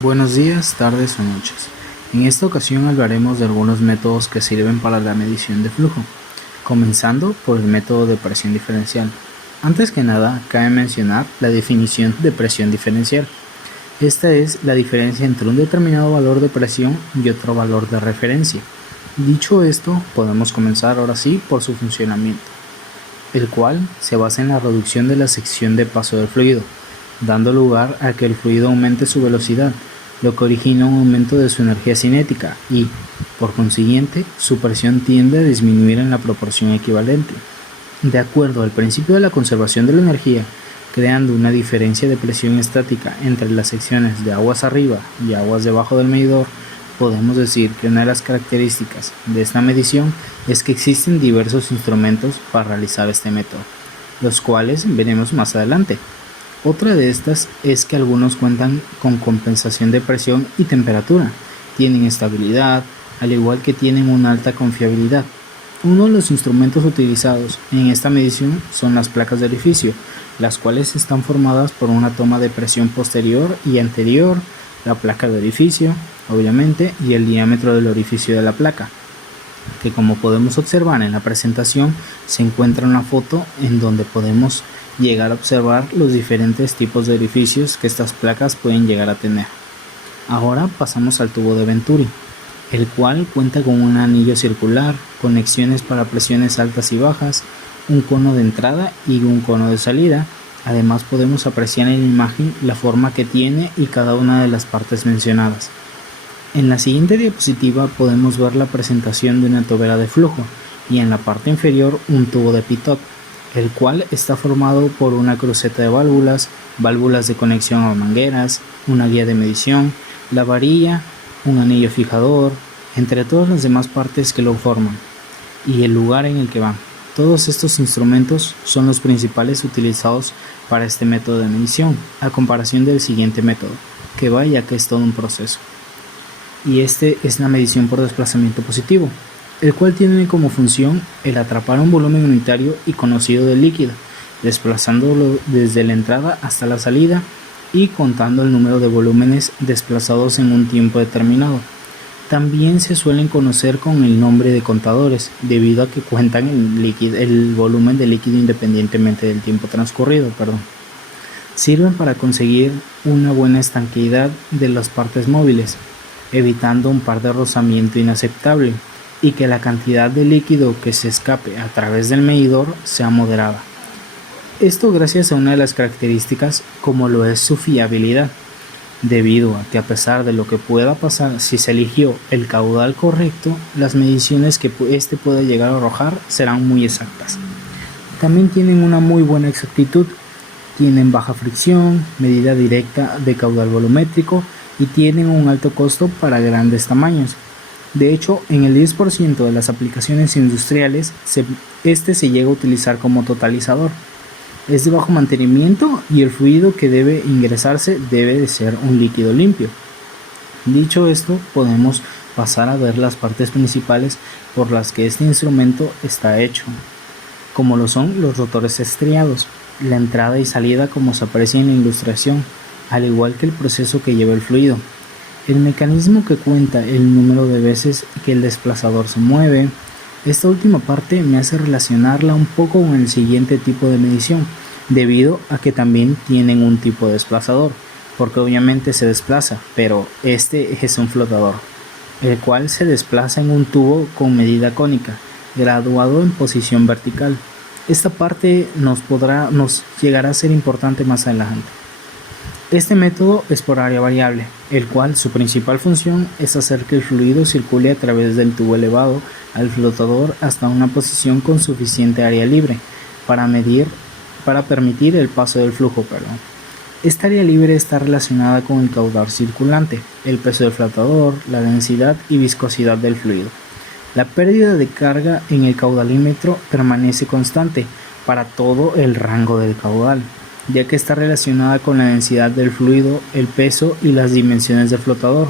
Buenos días, tardes o noches. En esta ocasión hablaremos de algunos métodos que sirven para la medición de flujo, comenzando por el método de presión diferencial. Antes que nada, cabe mencionar la definición de presión diferencial. Esta es la diferencia entre un determinado valor de presión y otro valor de referencia. Dicho esto, podemos comenzar ahora sí por su funcionamiento, el cual se basa en la reducción de la sección de paso del fluido, dando lugar a que el fluido aumente su velocidad, lo que origina un aumento de su energía cinética y, por consiguiente, su presión tiende a disminuir en la proporción equivalente, de acuerdo al principio de la conservación de la energía, creando una diferencia de presión estática entre las secciones de aguas arriba y aguas debajo del medidor. Podemos decir que una de las características de esta medición es que existen diversos instrumentos para realizar este método, los cuales veremos más adelante. Otra de estas es que algunos cuentan con compensación de presión y temperatura, tienen estabilidad, al igual que tienen una alta confiabilidad. Uno de los instrumentos utilizados en esta medición son las placas de orificio, las cuales están formadas por una toma de presión posterior y anterior, la placa de orificio, obviamente, y el diámetro del orificio de la placa, que como podemos observar en la presentación se encuentra una foto en donde podemos llegar a observar los diferentes tipos de orificios que estas placas pueden llegar a tener. Ahora pasamos al tubo de Venturi, el cual cuenta con un anillo circular, conexiones para presiones altas y bajas, un cono de entrada y un cono de salida. Además podemos apreciar en la imagen la forma que tiene y cada una de las partes mencionadas. En la siguiente diapositiva podemos ver la presentación de una tobera de flujo y en la parte inferior un tubo de pitot, el cual está formado por una cruceta de válvulas, válvulas de conexión a mangueras, una guía de medición, la varilla, un anillo fijador, entre todas las demás partes que lo forman, y el lugar en el que van. Todos estos instrumentos son los principales utilizados para este método de medición, a comparación del siguiente método, que vaya que es todo un proceso. Y este es la medición por desplazamiento positivo, el cual tiene como función el atrapar un volumen unitario y conocido de líquido, desplazándolo desde la entrada hasta la salida y contando el número de volúmenes desplazados en un tiempo determinado. También se suelen conocer con el nombre de contadores, debido a que cuentan el volumen de líquido independientemente del tiempo transcurrido. Sirven para conseguir una buena estanqueidad de las partes móviles, evitando un par de rozamiento inaceptable, y que la cantidad de líquido que se escape a través del medidor sea moderada. Esto gracias a una de las características como lo es su fiabilidad, debido a que a pesar de lo que pueda pasar si se eligió el caudal correcto, las mediciones que este puede llegar a arrojar serán muy exactas. También tienen una muy buena exactitud, tienen baja fricción, medida directa de caudal volumétrico y tienen un alto costo para grandes tamaños. De hecho, en el 10% de las aplicaciones industriales, este se llega a utilizar como totalizador. Es de bajo mantenimiento y el fluido que debe ingresarse debe de ser un líquido limpio. Dicho esto, podemos pasar a ver las partes principales por las que este instrumento está hecho, como lo son los rotores estriados, la entrada y salida como se aprecia en la ilustración, al igual que el proceso que lleva el fluido. El mecanismo que cuenta el número de veces que el desplazador se mueve. Esta última parte me hace relacionarla un poco con el siguiente tipo de medición, debido a que también tienen un tipo de desplazador, porque obviamente se desplaza, pero este es un flotador, el cual se desplaza en un tubo con medida cónica, graduado en posición vertical. Esta parte nos llegará a ser importante más adelante. Este método es por área variable, el cual su principal función es hacer que el fluido circule a través del tubo elevado al flotador hasta una posición con suficiente área libre para permitir el paso del flujo. Esta área libre está relacionada con el caudal circulante, el peso del flotador, la densidad y viscosidad del fluido. La pérdida de carga en el caudalímetro permanece constante para todo el rango del caudal, ya que está relacionada con la densidad del fluido, el peso y las dimensiones del flotador.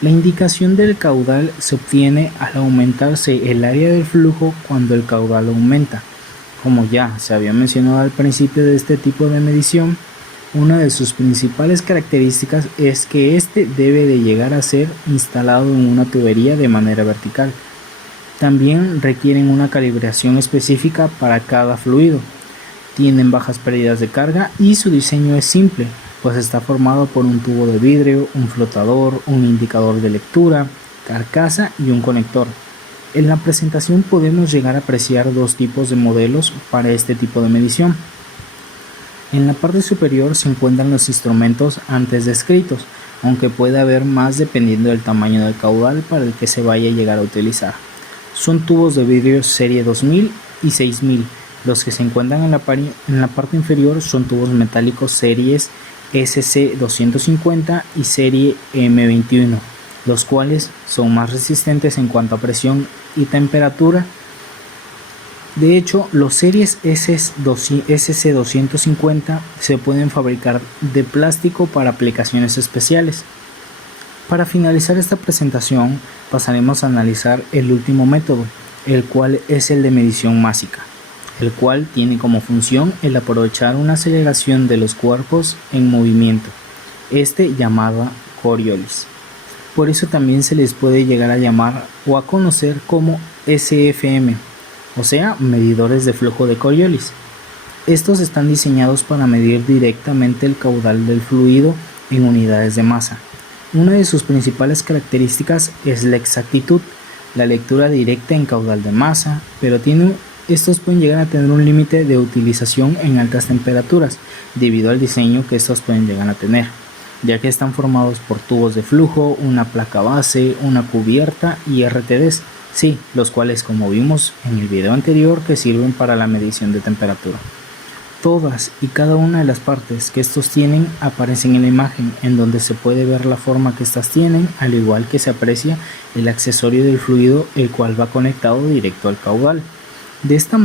La indicación del caudal se obtiene al aumentarse el área del flujo cuando el caudal aumenta. Como ya se había mencionado al principio de este tipo de medición, Una de sus principales características es que este debe de llegar a ser instalado en una tubería de manera vertical. También requieren una calibración específica para cada fluido. Tienen bajas pérdidas de carga y su diseño es simple, pues está formado por un tubo de vidrio, un flotador, un indicador de lectura, carcasa y un conector. En la presentación podemos llegar a apreciar dos tipos de modelos para este tipo de medición. En la parte superior se encuentran los instrumentos antes descritos, aunque puede haber más dependiendo del tamaño del caudal para el que se vaya a llegar a utilizar. Son tubos de vidrio serie 2000 y 6000. Los que se encuentran en la parte inferior son tubos metálicos series SC250 y serie M21, los cuales son más resistentes en cuanto a presión y temperatura. De hecho, los series SC250 se pueden fabricar de plástico para aplicaciones especiales. Para finalizar esta presentación, pasaremos a analizar el último método, el cual es el de medición másica, el cual tiene como función el aprovechar una aceleración de los cuerpos en movimiento, llamada Coriolis. Por eso también se les puede llegar a llamar o a conocer como SFM, o sea, medidores de flujo de Coriolis. Estos están diseñados para medir directamente el caudal del fluido en unidades de masa. Una de sus principales características es la exactitud, la lectura directa en caudal de masa, pero estos pueden llegar a tener un límite de utilización en altas temperaturas, debido al diseño que estos pueden llegar a tener, ya que están formados por tubos de flujo, una placa base, una cubierta y RTDs, sí, los cuales, como vimos en el video anterior, que sirven para la medición de temperatura. Todas y cada una de las partes que estos tienen aparecen en la imagen, en donde se puede ver la forma que estas tienen, al igual que se aprecia el accesorio del fluido, el cual va conectado directo al caudal. De esta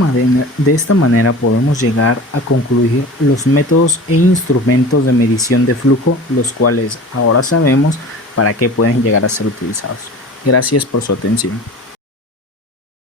manera podemos llegar a concluir los métodos e instrumentos de medición de flujo, los cuales ahora sabemos para qué pueden llegar a ser utilizados. Gracias por su atención.